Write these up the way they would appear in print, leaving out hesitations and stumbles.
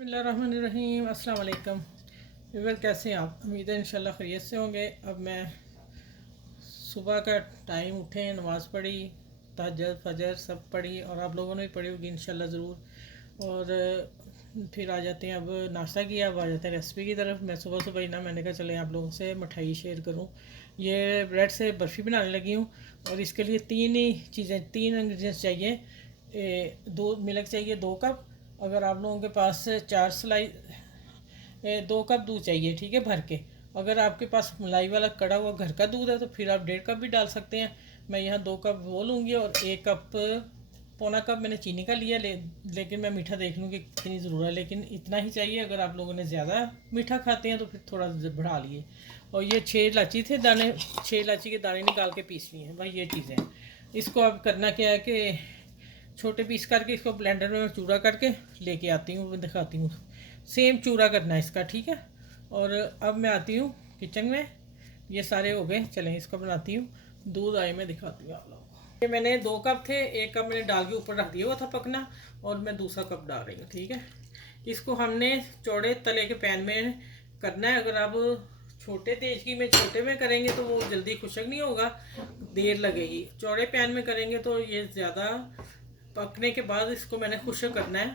बिस्मिल्लाहिर्रहमानिर्रहीम। अस्सलाम वालेकुम। व्यूअर, कैसे हैं आप? उम्मीद है इंशाल्लाह खैरियत से होंगे। अब मैं सुबह का टाइम उठे, नमाज़ पढ़ी, तहज्जुद फजर सब पढ़ी और आप लोगों ने भी पढ़ी होगी इंशाल्लाह ज़रूर। और फिर आ जाते हैं, अब नाश्ता किया, अब आ जाते हैं रेसिपी की तरफ। मैं सुबह सुबह ही ना मैंने कहा चले आप लोगों से मिठाई शेयर करूं। ये ब्रेड से बर्फ़ी बनाने लगी हूँ और इसके लिए तीन ही चीज़ें, तीन इंग्रेडिएंट्स चाहिए। दूध मिल्क चाहिए 2 कप। अगर आप लोगों के पास 2 कप दूध चाहिए, ठीक है, भर के। अगर आपके पास मलाई वाला कड़ा हुआ घर का दूध है तो फिर आप 1.5 कप भी डाल सकते हैं। मैं यहाँ 2 कप वो लूँगी और 1 कप, पौना कप मैंने चीनी का लिया। लेकिन मैं मीठा देख लूँगी कितनी ज़रूरत है, लेकिन इतना ही चाहिए। अगर आप लोगों ने ज़्यादा मीठा खाते हैं तो फिर थोड़ा बढ़ा लिए। और ये 6 इलायची थे दाने, 6 इलायची के दाने निकाल के पीस लिए हैं भाई। ये चीज़ें हैं। इसको अब करना क्या है कि छोटे पीस करके इसको ब्लेंडर में चूरा करके लेके आती हूँ, दिखाती हूँ। सेम चूरा करना है इसका, ठीक है। और अब मैं आती हूँ किचन में। ये सारे हो गए, चलें इसको बनाती हूँ। दूध आए मैं दिखाती हूँ आप लोगों को। ये मैंने 2 कप थे, 1 कप मैंने डाल के ऊपर रख दिया हुआ था पकना, और मैं दूसरा कप डाल रही हूँ, ठीक है। इसको हमने चौड़े तले के पैन में करना है। अगर आप छोटे तेज की में छोटे में करेंगे तो वो जल्दी खुशक नहीं होगा, देर लगेगी। चौड़े पैन में करेंगे तो ये ज़्यादा पकने के बाद इसको मैंने खुशक करना है।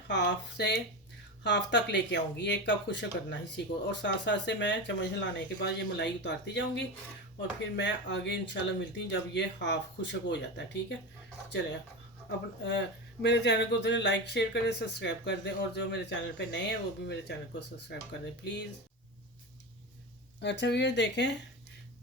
हाफ तक लेके आऊँगी, 1 कप खुशक करना है इसी को। और साथ साथ से मैं चम्मच हिलाने के बाद ये मलाई उतारती जाऊँगी और फिर मैं आगे इंशाल्लाह मिलती हूँ जब ये हाफ खुशक हो जाता है, ठीक है। चले अब मेरे चैनल को तो लाइक शेयर करें, सब्सक्राइब कर दें, और जो मेरे चैनल पे नए हैं वो भी मेरे चैनल को सब्सक्राइब कर दें प्लीज़। अच्छा, ये देखें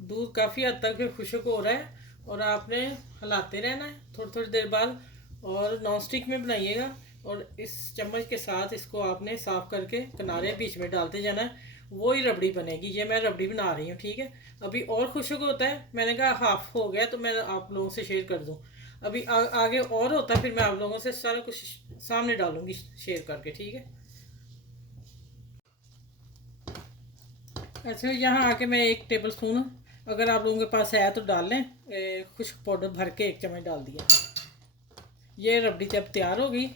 दूध काफ़ी हद तक फिर खुशक हो रहा है और आपने हिलाते रहना है थोड़ी थोड़ी देर बाद। और नॉन स्टिक में बनाइएगा और इस चम्मच के साथ इसको आपने साफ़ करके किनारे बीच में डालते जाना है। वो ही रबड़ी बनेगी। ये मैं रबड़ी बना रही हूँ, ठीक है। अभी और खुशक होता है, मैंने कहा हाफ हो गया तो मैं आप लोगों से शेयर कर दूँ। अभी आगे और होता है, फिर मैं आप लोगों से सारा कुछ सामने डालूँगी शेयर करके, ठीक है। अच्छा, यहाँ आके मैं 1 टेबल स्पून, अगर आप लोगों के पास है तो डाल लें, खुश्क पाउडर भर के 1 चम्मच डाल दिया। ये रबड़ी जब तैयार होगी,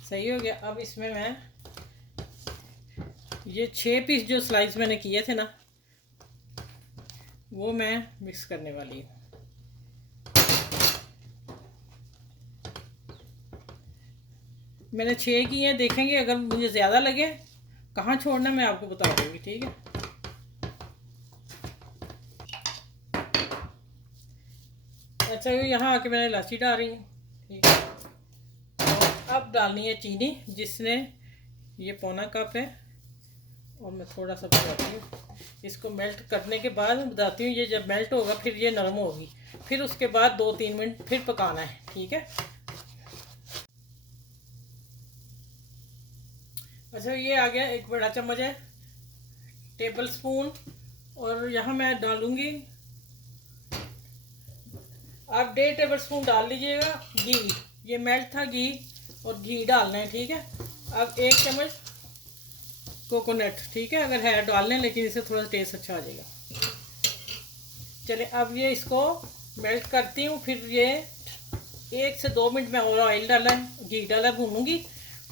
सही हो गया। अब इसमें मैं ये 6 पीस जो स्लाइस मैंने किए थे ना, वो मैं मिक्स करने वाली हूँ। मैंने 6 किए हैं, देखेंगे अगर मुझे ज़्यादा लगे कहाँ छोड़ना मैं आपको बता दूँगी, ठीक है। अच्छा, यहाँ आके मैंने इलायची डाल रही हूँ, ठीक है। और अब डालनी है चीनी, जिसने ये पौना कप है, और मैं थोड़ा सा बताती हूँ। इसको मेल्ट करने के बाद बताती हूँ। ये जब मेल्ट होगा फिर ये नरम होगी, फिर उसके बाद 2-3 मिनट फिर पकाना है, ठीक है। अच्छा, ये आ गया 1 बड़ा चम्मच है, टेबल स्पून। और यहाँ मैं डालूँगी, आप 1.5 टेबल स्पून डाल लीजिएगा घी। ये मेल्ट था घी, और घी डालना है, ठीक है। अब 1 चम्मच कोकोनट, ठीक है, अगर है डाल लें, लेकिन इससे थोड़ा टेस्ट अच्छा आ जाएगा। चले अब ये इसको मेल्ट करती हूँ। फिर ये 1 से 2 मिनट में और ऑयल डाला है, घी डाला, भूनूंगी।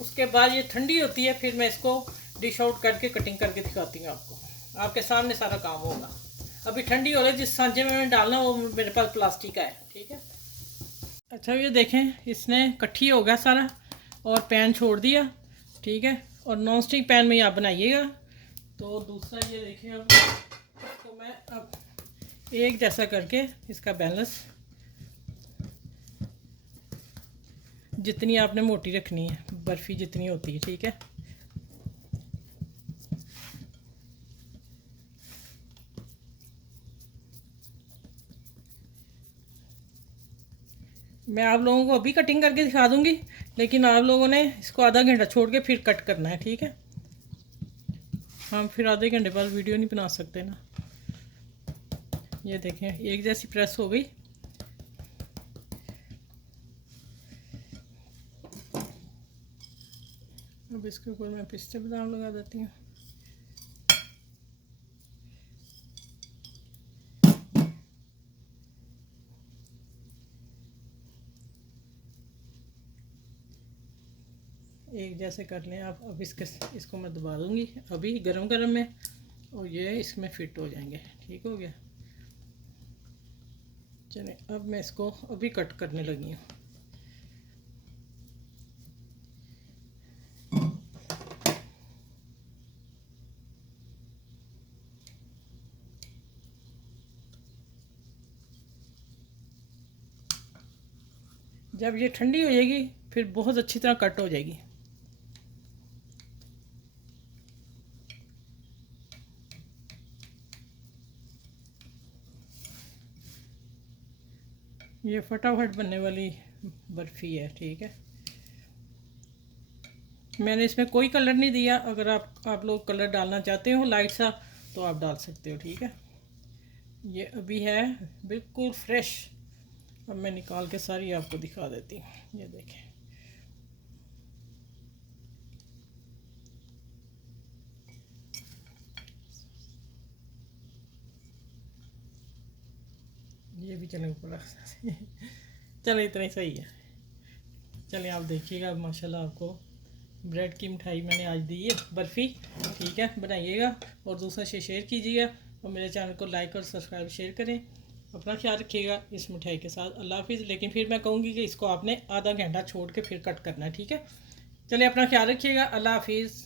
उसके बाद ये ठंडी होती है, फिर मैं इसको डिश आउट करके कटिंग करके दिखाती हूँ आपको। आपके सामने सारा काम होगा। अभी ठंडी हो रही है, जिस सांचे में मैंने डालना वो मेरे पास प्लास्टिक का है, ठीक है। अच्छा, ये देखें इसने इकट्ठी हो गया सारा और पैन छोड़ दिया, ठीक है। और नॉन स्टिक पैन में ही आप बनाइएगा। तो दूसरा ये देखिए, अब इसको मैं अब एक जैसा करके इसका बैलेंस, जितनी आपने मोटी रखनी है, बर्फ़ी जितनी होती है, ठीक है। मैं आप लोगों को अभी कटिंग करके दिखा दूंगी, लेकिन आप लोगों ने इसको आधा घंटा छोड़ के फिर कट करना है, ठीक है। हम फिर आधे घंटे बाद वीडियो नहीं बना सकते ना। ये देखें एक जैसी प्रेस हो गई। अब इसके ऊपर मैं पिस्ते बादाम लगा देती हूँ। एक जैसे कर लें आप। अब इसको मैं दबा दूँगी अभी गरम गरम में, और ये इसमें फिट हो जाएंगे। ठीक हो गया। चलिए अब मैं इसको अभी कट करने लगी हूँ। जब ये ठंडी हो जाएगी फिर बहुत अच्छी तरह कट हो जाएगी। ये फटाफट बनने वाली बर्फ़ी है। ठीक है, मैंने इसमें कोई कलर नहीं दिया। अगर आप लोग कलर डालना चाहते हो लाइट सा तो आप डाल सकते हो। ठीक है, ये अभी है बिल्कुल फ्रेश। अब मैं निकाल के सारी आपको दिखा देती हूँ। ये देखें, ये भी चलें ऊपर चलो इतना ही सही है। चलिए आप देखिएगा, माशाल्लाह आपको ब्रेड की मिठाई मैंने आज दी है, बर्फ़ी। ठीक है, बनाइएगा और दूसरा से शेयर कीजिएगा, और मेरे चैनल को लाइक और सब्सक्राइब शेयर करें। अपना ख्याल रखिएगा इस मिठाई के साथ। अल्लाह हाफिज़। लेकिन फिर मैं कहूँगी कि इसको आपने आधा घंटा छोड़ के फिर कट करना है। ठीक है, चलिए अपना ख्याल रखिएगा। अल्लाह हाफिज़।